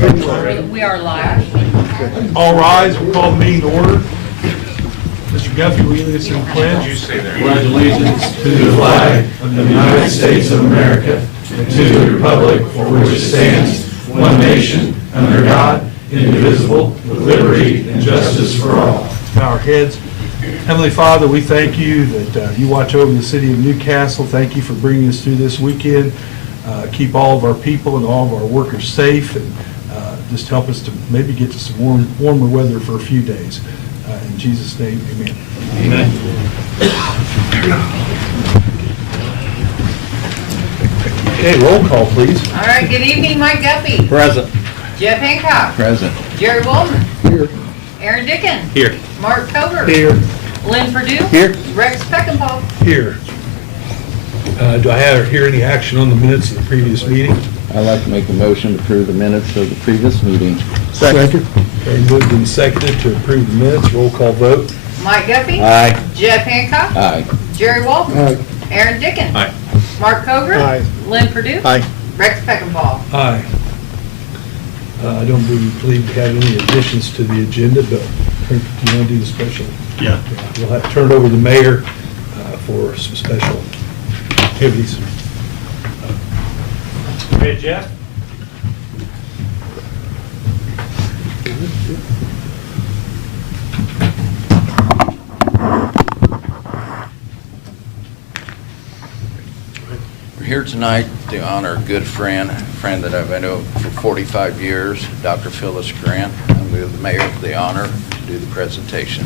We are live. All rise, we'll call the meeting to order. Mr. Guffey, will you lead us in the pledge? You say there. Pledge allegiance to the flag of the United States of America and to the republic for which it stands, one nation, under God, indivisible, with liberty and justice for all. Bow our heads. Heavenly Father, we thank you that you watch over the city of Newcastle. Thank you for bringing us through this weekend. Keep all of our people and all of our workers safe, and just help us to maybe get to some warmer weather for a few days. In Jesus' name, amen. Amen. Okay, roll call, please. All right, good evening, Mike Guffey. Present. Jeff Hancock. Present. Jerry Waltman. Here. Aaron Dickon. Here. Mark Cover. Here. Lynn Purdue. Here. Rex Peckinpah. Here. Do I hear any action on the minutes of the previous meeting? I'd like to make a motion to approve the minutes of the previous meeting. Second. Okay, moved and seconded to approve the minutes. Roll call vote. Mike Guffey. Aye. Jeff Hancock. Aye. Jerry Waltman. Aye. Aaron Dickon. Aye. Mark Cover. Aye. Lynn Purdue. Aye. Rex Peckinpah. Aye. I don't believe we have any additions to the agenda, but do you want to do the special? Yeah. We'll have to turn it over to the mayor for some special activities. Hey, Jeff? We're here tonight to honor a good friend that I've known for 45 years, Dr. Phyllis Grant. And we have the mayor for the honor to do the presentation.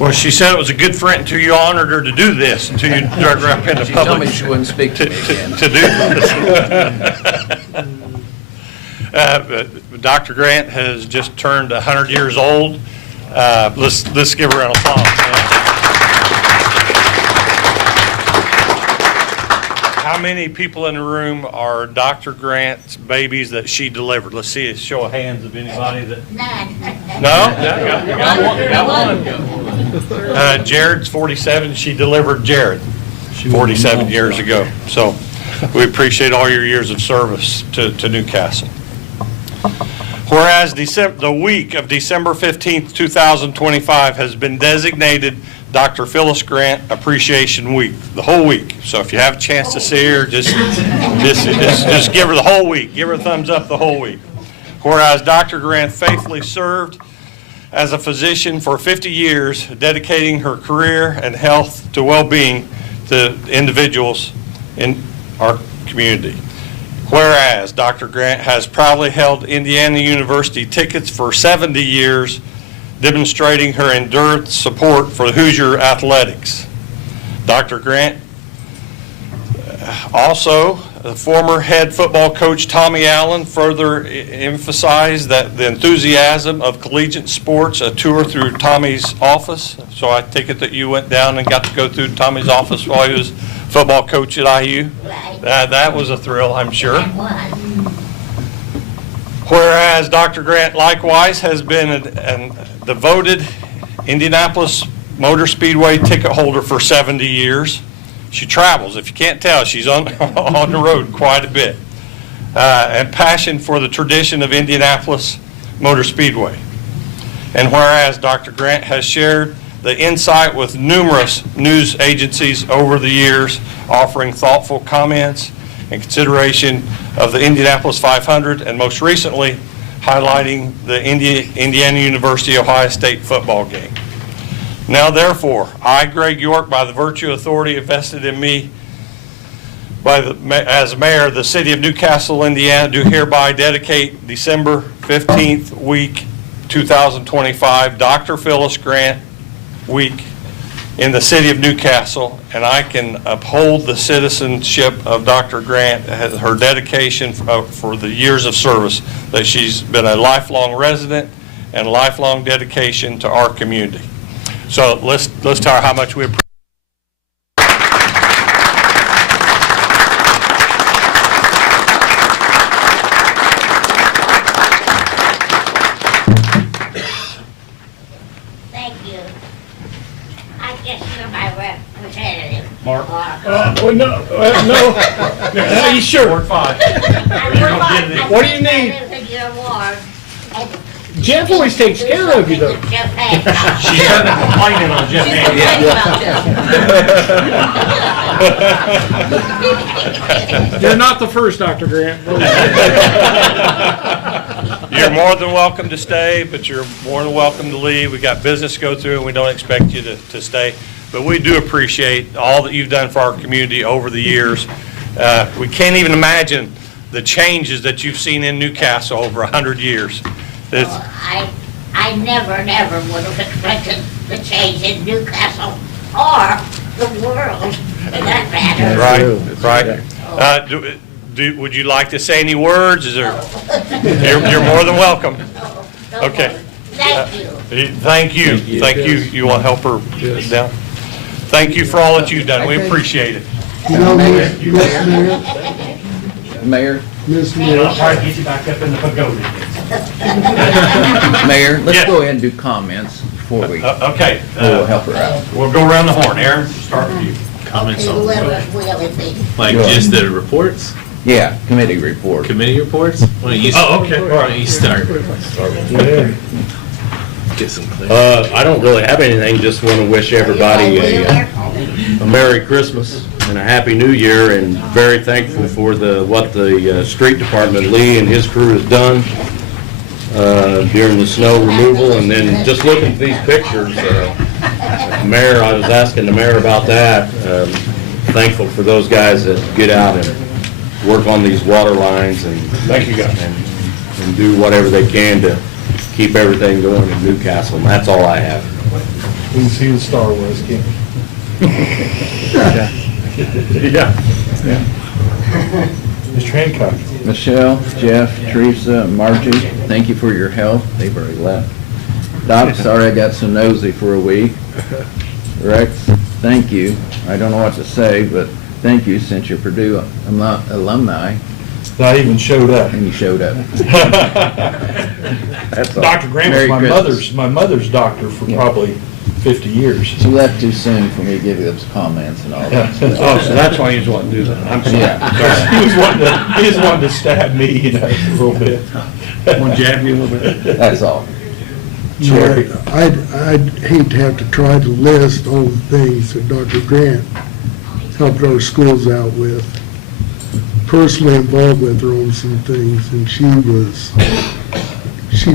Well, she said it was a good friend until you honored her to do this, until you drug her up into She told me public. she wouldn't speak to me again. To do this. Dr. Grant has just turned 100 years old. Let's give her an applause. How many people in the room are Dr. Grant's babies that she delivered? Let's see a show of hands of anybody that. No? Got one. Jared's 47. She delivered Jared 47 years ago. So we appreciate all your years of service to Newcastle. Whereas the week of December 15th, 2025 has been designated Dr. Phyllis Grant Appreciation Week, the whole week. So if you have a chance to see her, just give her the whole week. Give her a thumbs up the whole week. Whereas Dr. Grant faithfully served as a physician for 50 years, dedicating her career and health to well-being to individuals in our community. Whereas Dr. Grant has proudly held Indiana University tickets for 70 years, demonstrating her enduring support for Hoosier athletics. Dr. Grant, also, the former head football coach Tommy Allen further emphasized that the enthusiasm of collegiate sports, a tour through Tommy's office. So I take it that you went down and got to go through Tommy's office while he was football coach at IU. Right. That was a thrill, I'm sure. Whereas Dr. Grant likewise has been a devoted Indianapolis Motor Speedway ticket holder for 70 years. She travels. If you can't tell, she's on the road quite a bit. And passion for the tradition of Indianapolis Motor Speedway. And whereas Dr. Grant has shared the insight with numerous news agencies over the years, offering thoughtful comments and consideration of the Indianapolis 500, and most recently, highlighting the Indiana University Ohio State football game. Now therefore, I, Greg York, by the virtue of authority invested in me as mayor of the city of Newcastle, Indiana, do hereby dedicate December 15th week 2025 Dr. Phyllis Grant Week in the city of Newcastle, and I can uphold the citizenship of Dr. Grant, her dedication for the years of service that she's been a lifelong resident and lifelong dedication to our community. So let's tell her how much we appreciate. Thank you. I guess you're my representative. Mark? Well, no. Are you sure? Ward 5. I What do you need? your award. Jeff always takes care of you, though. Jeff Hancock. She's kind of complaining on Jeff Hancock. You're not the first, Dr. Grant. You're more than welcome to stay, but you're more than welcome to leave. We got business to go through, and we don't expect you to stay. But we do appreciate all that you've done for our community over the years. We can't even imagine the changes that you've seen in Newcastle over 100 years. It's- I never would have expected the change in Newcastle or the world, for that matter. Right. Would you like to say any words? Is there? You're more than welcome. Okay. Thank you. Thank you. Thank you. You want to help her down? Thank you for all that you've done. We appreciate it. You know, Miss Mayor, Mayor, Try to get you back up in the pagoda. Mayor, let's Yes. go ahead and do comments before we, Okay. we'll help her out. We'll go around the horn. Aaron, start with you. Comments on, Whoever will it be. like, just the reports, Yeah, committee report. committee reports? Why don't you, Oh, okay. why don't you start? Get some clarity. I don't really have anything, just want to wish everybody a Merry Christmas and a Happy New Year, and very thankful for what the street department, Lee and his crew has done during the snow removal, and then just looking at these pictures, Mayor, I was asking the mayor about that, thankful for those guys that get out and work on these water lines and. Thank you, guys. And do whatever they can to keep everything going in Newcastle, and that's all I have. We can see the Star Wars, can't we? Yeah. Mr. Hancock. Michelle, Jeff, Teresa, and Margie, thank you for your help. They've already left. Doc, sorry I got so nosy for a week. Rex, thank you. I don't know what to say, but thank you since you're Purdue alumni Not even showed up. and you showed up. That's all. Dr. Grant was Merry Christmas. my mother's doctor for Yeah. probably 50 years. She left too soon for me to give you those comments and all that. Oh, so that's why you want to do that. I'm sorry. Yeah. He just wanted to stab me, a little bit. Want to jab you a little bit? That's all. Jerry. I'd hate to have to try to list all the things that Dr. Grant helped our schools out with. Personally involved with her on some things, and she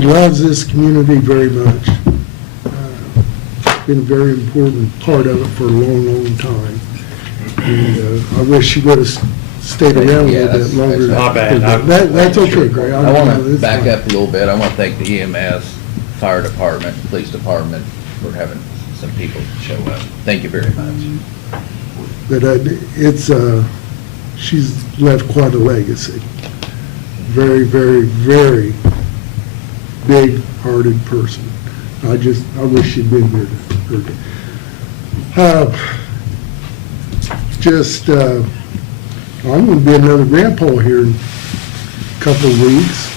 loves this community very much. Been a very important part of it for a long time. And I wish she would have stayed around a Yeah, little bit longer. Not bad. That's okay, Greg. I want to back up a little bit. I want to thank the EMS, fire department, police department for having some people show up. Thank you very much. But she's left quite a legacy. Very, very, very big-hearted person. I wish she'd been here to hear it. I'm gonna be another grandpa here in a couple of weeks.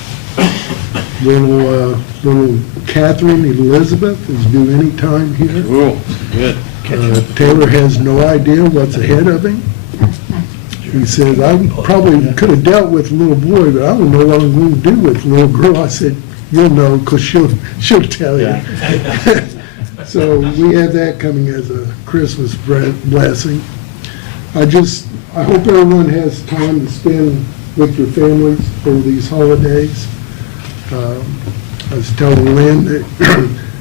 Little Catherine Elizabeth is due any time here. Cool, good. Taylor has no idea what's ahead of him. He says, I probably could have dealt with a little boy, but I don't know what I'm going to do with a little girl. I said, you'll know, because she'll tell you. So we have that coming as a Christmas blessing. I hope everyone has time to spend with your families over these holidays. I was telling Lynn that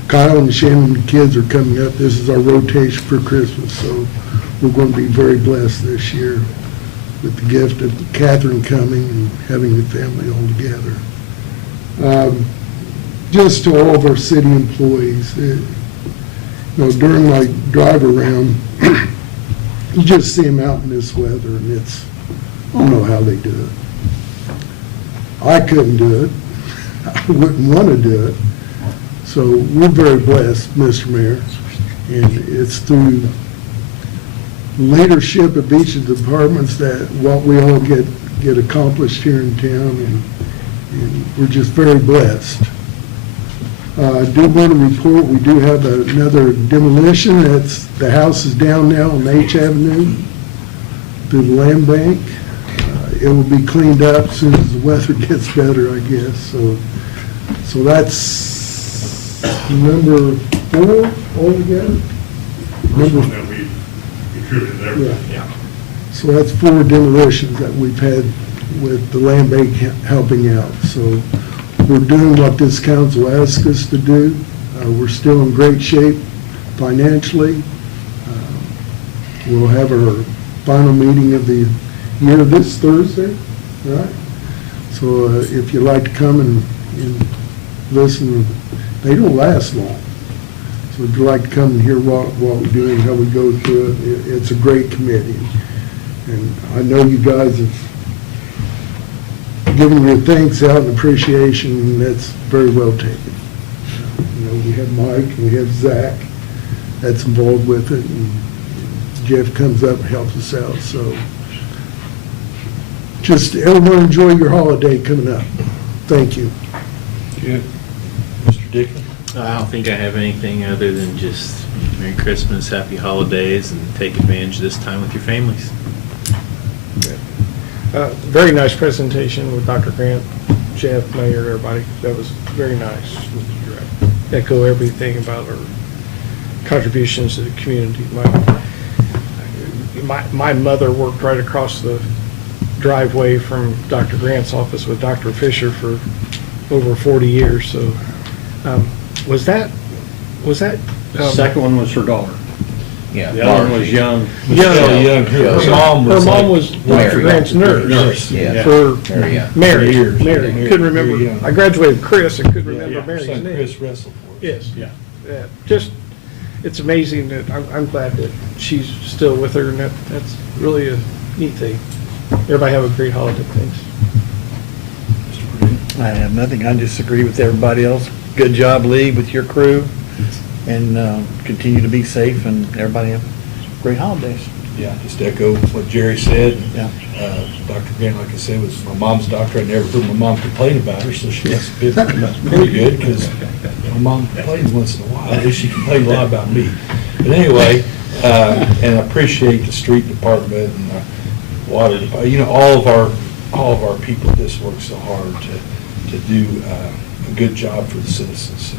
Kyle and Shannon, the kids are coming up. This is our rotation for Christmas, so we're going to be very blessed this year with the gift of Catherine coming and having the family all together. Just to all of our city employees, during my drive around, you just see them out in this weather, and I don't know how they do it. I couldn't do it. I wouldn't want to do it. So we're very blessed, Mr. Mayor, and it's through leadership of each of the departments that what we all get accomplished here in town, and we're just very blessed. I do want to report, we do have another demolition. The house is down now on H Avenue through the land bank. it will be cleaned up as soon as the weather gets better, I guess, so that's number 4 altogether? Number that we contributed everything. Yeah. So that's 4 demolitions that we've had with the land bank helping out. So we're doing what this council asked us to do. We're still in great shape financially. We'll have our final meeting of the year this Thursday, right? So if you'd like to come and listen, they don't last long. So if you'd like to come and hear what we're doing, how we go through it, it's a great committee. And I know you guys have given your thanks out and appreciation, and that's very well taken. You know, we have Mike and we have Zach that's involved with it, and Jeff comes up and helps us out, so. Just everyone enjoy your holiday coming up. Thank you. Good. Mr. Dickens? I don't think I have anything other than just Merry Christmas, Happy Holidays, and take advantage of this time with your families. Very nice presentation with Dr. Grant, Jeff, Mayor, everybody. That was very nice. Echo everything about our contributions to the community. My mother worked right across the driveway from Dr. Grant's office with Dr. Fisher for over 40 years, so was that Second one was her daughter. Yeah. The other one was young. Young. Her mom was. her mom was Dr. Grant's nurse Yeah. for Mary, yeah. Mary. Years. Mary. Mary. Couldn't Very remember. young. I graduated Chris and couldn't remember Mary's Son name. Chris wrestled for us. Yes. Yeah. Yeah. Just, it's amazing that I'm glad that she's still with her, and that's really a neat thing. Everybody have a great holiday. Thanks. I have nothing. I disagree with everybody else. Good job, Lee, with your crew, and continue to be safe, and everybody have great holidays. Yeah, just echo what Jerry said. Yeah. Dr. Grant, like I said, was my mom's doctor. I never heard my mom complain about her, so she must have been pretty good, because my mom complains once in a while. At least she complained a lot about me. But anyway, and I appreciate the street department and the water department. You know, all of our people just work so hard to do a good job for the citizens. So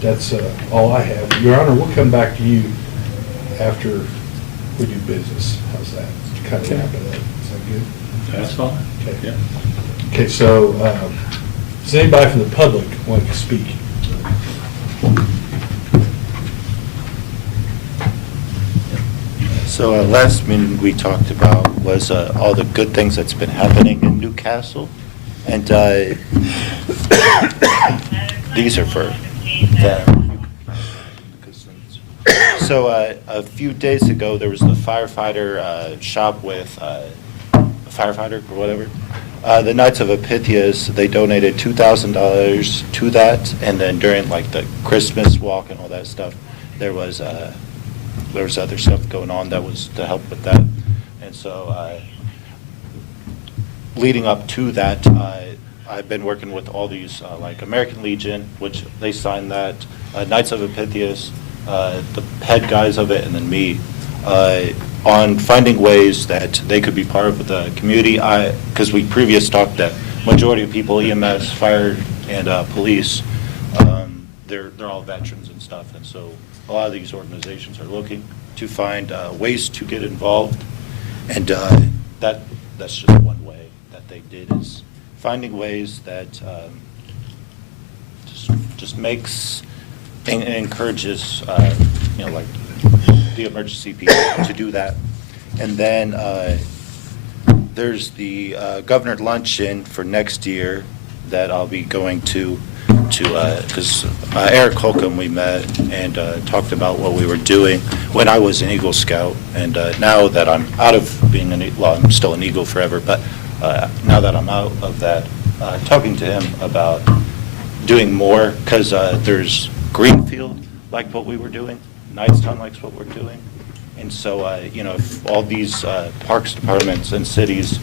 that's all I have. Your Honor, we'll come back to you after we do business. How's that? Kind of wrap it up. Is that good? That's fine. Okay. Yeah. Okay, so does anybody from the public want to speak? So last meeting we talked about was all the good things that's been happening in Newcastle, and these are for them. So a few days ago, there was the firefighter shop with a firefighter or whatever. The Knights of Pythias, they donated $2,000 to that, and then during like the Christmas walk and all that stuff, there was other stuff going on that was to help with that. And so leading up to that, I've been working with all these, like American Legion, which they signed that, Knights of Pythias, the head guys of it, and then me, on finding ways that they could be part of the community. Because we previously talked that majority of people, EMS, fire, and police, they're all veterans and stuff, and so a lot of these organizations are looking to find ways to get involved, and that's just one way that they did, is finding ways that just makes and encourages like the emergency people to do that. And then there's the governor luncheon for next year that I'll be going to because Eric Holcomb, we met and talked about what we were doing when I was an Eagle Scout, and now that I'm out of being I'm still an Eagle forever, but now that I'm out of that, talking to him about doing more, because there's Greenfield, like what we were doing, Knightstown likes what we're doing, and so if all these parks departments and cities,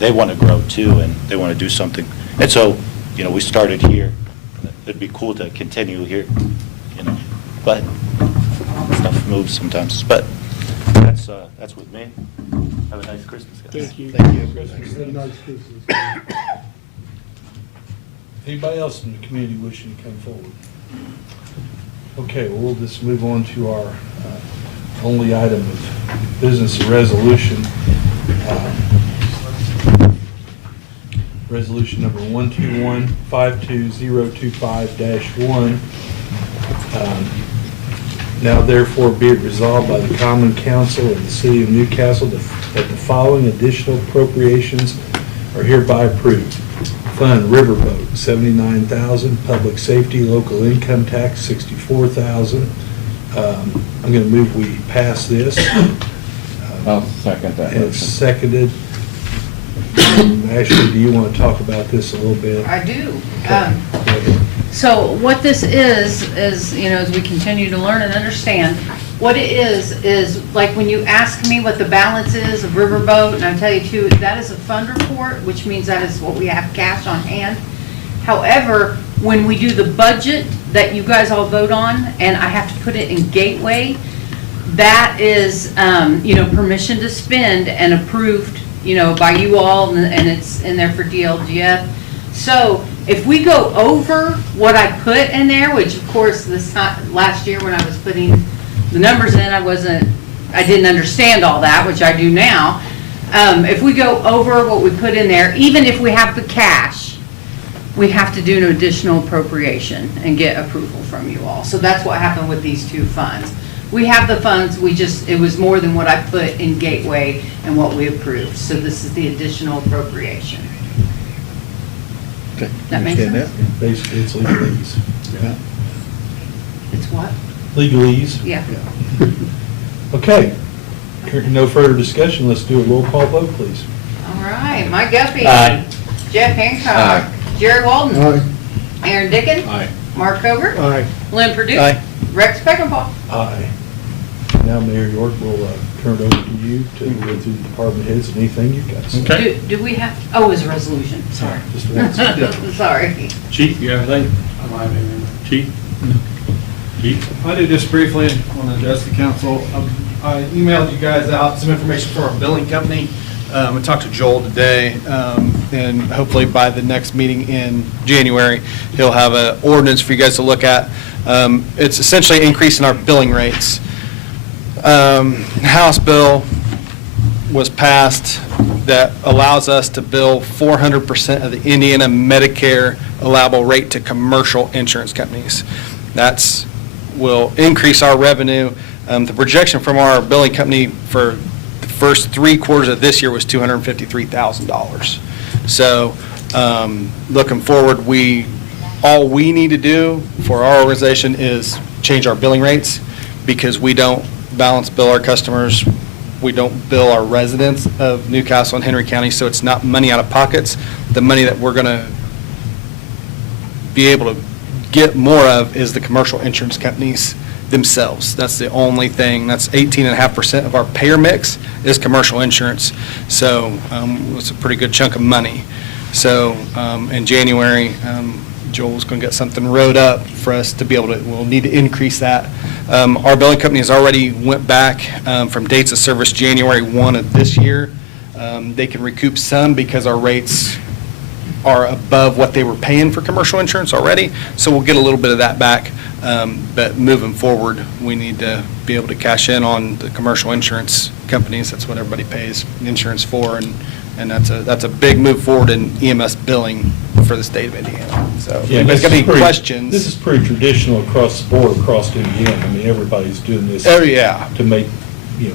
they want to grow too, and they want to do something, and so we started here. It'd be cool to continue here, but stuff moves sometimes. But that's with me. Have a nice Christmas, guys. Thank you. Thank you. Have a nice Christmas. Anybody else in the community wishing to come forward? Okay, well, we'll just move on to our only item of business, a resolution. Resolution number 121-52025-1. Now therefore be it resolved by the Common Council of the City of Newcastle that the following additional appropriations are hereby approved. Fund Riverboat, $79,000. Public Safety, Local Income Tax, $64,000. I'm going to move we pass this. I'll second that And it's seconded. Ashley, do you want to talk about this a little bit? I do. Okay. So what this is, you know, as we continue to learn and understand, what it is like when you ask me what the balance is of Riverboat, and I tell you too, that is a fund report, which means that is what we have cash on hand. However, when we do the budget that you guys all vote on, and I have to put it in Gateway, that is, you know, permission to spend and approved, you know, by you all, and it's in there for DLGF. So if we go over what I put in there, which of course this time, last year when I was putting the numbers in, I didn't understand all that, which I do now. If we go over what we put in there, even if we have the cash, we have to do an additional appropriation and get approval from you all. So that's what happened with these two funds. We have the funds, it was more than what I put in Gateway and what we approved. So this is the additional appropriation. Okay. That makes Understand sense? Basically, it's legalese. Yeah. It's what? Legalese. Yeah. Okay. Hearing no further discussion, let's do a roll call vote, please. All right, Mike Guffey. Aye. Jeff Hancock. Jerry Walden. Aye. Aaron Dickens. Aye. Mark Covert. Aye. Lynn Purdue. Aye. Rex Peckinpah. Aye. Now, Mayor York, we'll turn it over to you to go through the department heads and anything you've got to say. Okay. Do we have, oh, it was a resolution, sorry. Just once. Sorry. Chief, you have anything? Chief? Chief? I do just briefly want to address the council. I emailed you guys out some information from our billing company. I talked to Joel today, and hopefully by the next meeting in January, he'll have an ordinance for you guys to look at. It's essentially increasing our billing rates. House bill was passed that allows us to bill 400% of the Indiana Medicare allowable rate to commercial insurance companies. That's will increase our revenue. The projection from our billing company for the first 3 quarters of this year was $253,000. So looking forward, all we need to do for our organization is change our billing rates, because we don't balance bill our customers. We don't bill our residents of Newcastle and Henry County, so it's not money out of pockets. The money that we're going to be able to get more of is the commercial insurance companies themselves. That's the only thing. That's 18.5% of our payer mix is commercial insurance. So it's a pretty good chunk of money. So in January, Joel's going to get something wrote up for us to be able to, we'll need to increase that. Our billing company has already went back from dates of service January 1 of this year. They can recoup some because our rates are above what they were paying for commercial insurance already, so we'll get a little bit of that back. But moving forward, we need to be able to cash in on the commercial insurance companies. That's what everybody pays insurance for, and that's a big move forward in EMS billing for the state of Indiana. So if anybody's got any questions. This is pretty traditional across the board, across Indiana. I mean, everybody's doing this. Oh, yeah. To make, to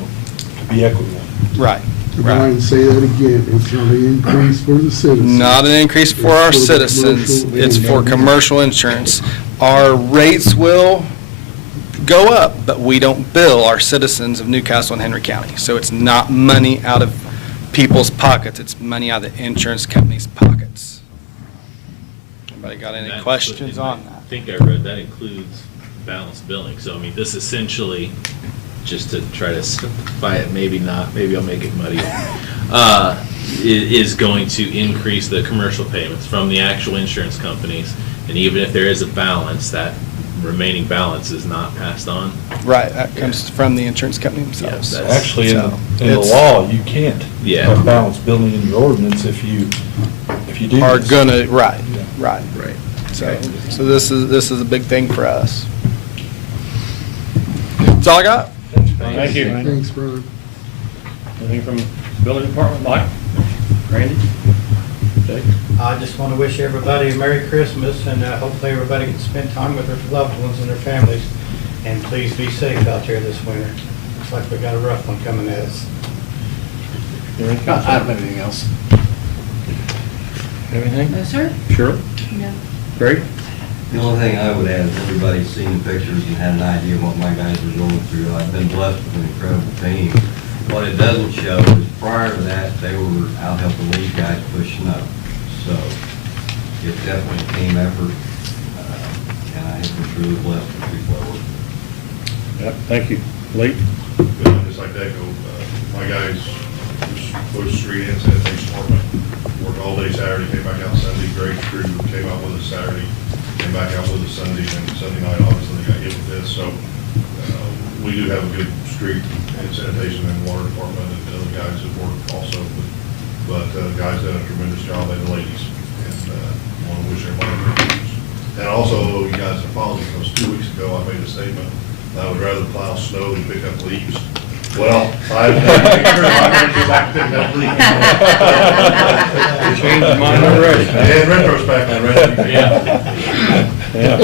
be equitable. Right. Brian, say that again. It's not an increase for the citizens. Not an increase for our citizens, it's for commercial insurance. Our rates will go up, but we don't bill our citizens of Newcastle and Henry County. So it's not money out of people's pockets, it's money out of the insurance company's pockets. Anybody got any questions on that? I think I read that includes balanced billing. So, I mean, this essentially, just to try to simplify it, maybe not, maybe I'll make it muddy, is going to increase the commercial payments from the actual insurance companies. And even if there is a balance, that remaining balance is not passed on. Right, that comes from the insurance company themselves. Yeah, that's- Actually, in the It's- law, you can't Yeah. have balanced billing in your ordinance if you do Are this. gonna, right, Yeah. right. Right. So this is a big thing for us. That's all I got. Thank you. Thanks, brother. Anything from the building department, Mike? Randy? Jake? I just want to wish everybody a Merry Christmas, and hopefully everybody can spend time with their loved ones and their families. And please be safe out there this winter. Looks like we got a rough one coming at us. I don't have anything else. Anything? No, sir? Sure. No. Greg? The only thing I would add is everybody's seen the pictures and had an idea of what my guys are going through. I've been blessed with an incredible team. What it doesn't show is prior to that, they were out helping these guys push snow. So it's definitely a team effort, and I have been truly blessed with people I work with. Yep, thank you. Lee? I'd just like to echo, my guys pushed street and sanitation department, worked all day Saturday, came back out Sunday. Greg's crew came out with us Saturday, came back out with us Sunday, and Sunday night, obviously, they got hit with this. So we do have a good street and sanitation and water department, and the other guys that work also. But guys done a tremendous job, and the ladies, and I want to wish everybody a Merry Christmas. And also, you guys apologize, because 2 weeks ago, I made a statement, that I would rather plow snow than pick up leaves. Well, I've back to pick up leaves. You changed your mind already. In retrospect, I'd rather. Yeah.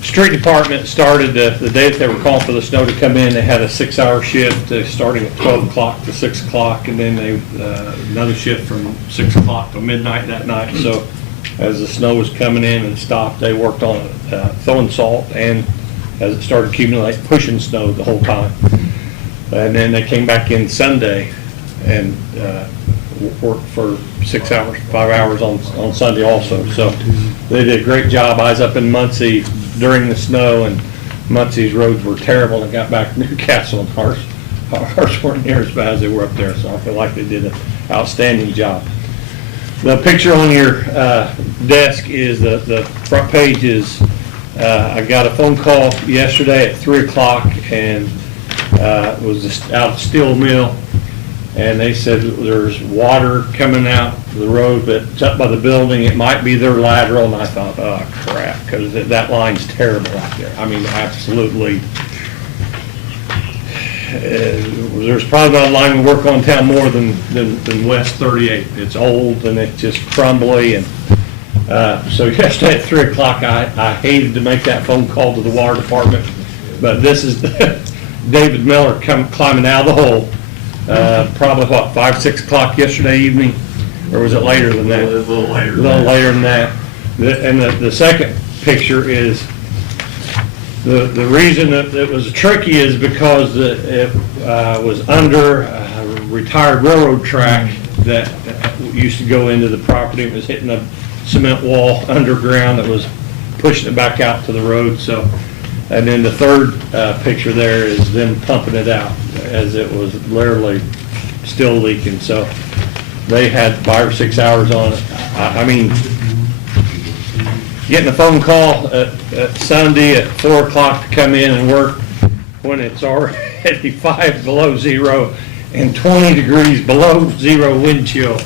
Street department started the day that they were calling for the snow to come in. They had a 6-hour shift starting at 12 o'clock to 6 o'clock, and then they another shift from 6 o'clock to midnight that night. So as the snow was coming in and stopped, they worked on it, throwing salt, and as it started accumulating, pushing snow the whole time. And then they came back in Sunday and worked for 6 hours, 5 hours on Sunday also. So they did a great job. I was up in Muncie during the snow, and Muncie's roads were terrible, and got back to Newcastle, and ours weren't near as bad as they were up there. So I feel like they did an outstanding job. The picture on your desk is the front page is, I got a phone call yesterday at 3 o'clock, and it was just out of Steel Mill, and they said there's water coming out the road, but it's up by the building. It might be their lateral, and I thought, oh crap, because that line's terrible out there. I mean, absolutely. There's probably not a line we work on town more than West 38. It's old and it's just crumbly, and so yesterday at 3 o'clock, I hated to make that phone call to the water department, but this is David Miller climbing out of the hole, probably 5, 6 o'clock yesterday evening, or was it later than that? A little later. A little later than that. And the second picture is, the reason that it was tricky is because it was under a retired railroad track that used to go into the property. It was hitting a cement wall underground that was pushing it back out to the road. So, and then the third picture there is them pumping it out as it was literally still leaking. So they had 5 or 6 hours on it. I mean, getting a phone call at Sunday at 4 o'clock to come in and work when it's already 5 below zero and 20 degrees below zero wind chill.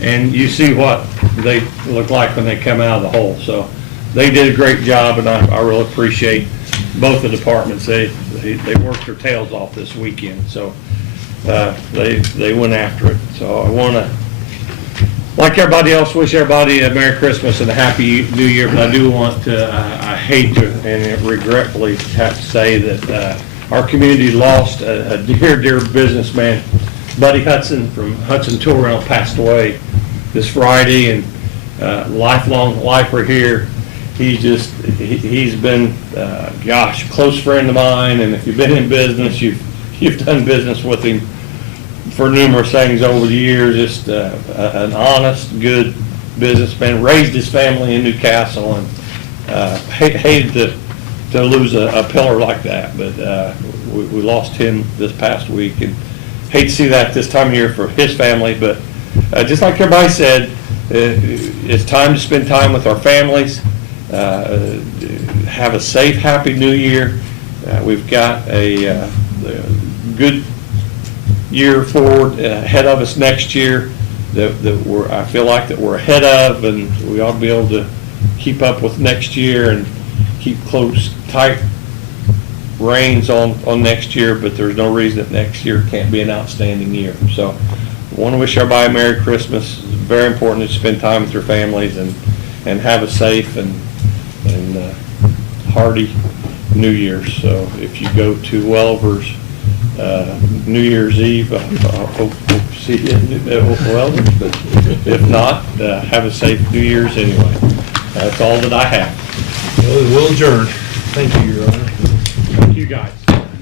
And you see what they look like when they come out of the hole. So they did a great job, and I really appreciate both the departments. They worked their tails off this weekend. So they went after it. So I want to, like everybody else, wish everybody a Merry Christmas and a Happy New Year, but I do want to, I hate to and regretfully have to say that our community lost a dear, dear businessman. Buddy Hudson from Hudson Tool Rental passed away this Friday, and lifelong lifer here. He's been, close friend of mine, and if you've been in business, you've done business with him for numerous things over the years. Just an honest, good businessman. Raised his family in Newcastle, and hated to lose a pillar like that. But we lost him this past week, and hate to see that this time of year for his family. But just like everybody said, it's time to spend time with our families. Have a safe, happy new year. We've got a good year forward ahead of us next year that I feel like that we're ahead of, and we ought to be able to keep up with next year and keep close, tight reins on next year, but there's no reason that next year can't be an outstanding year. So I want to wish everybody a Merry Christmas. It's very important to spend time with your families and have a safe and hearty New Year's. So if you go to Welliver's New Year's Eve, I hope to see you at Welliver's, but if not, have a safe New Year's anyway. That's all that I have. We'll adjourn. Thank you, Your Honor. Thank you, guys.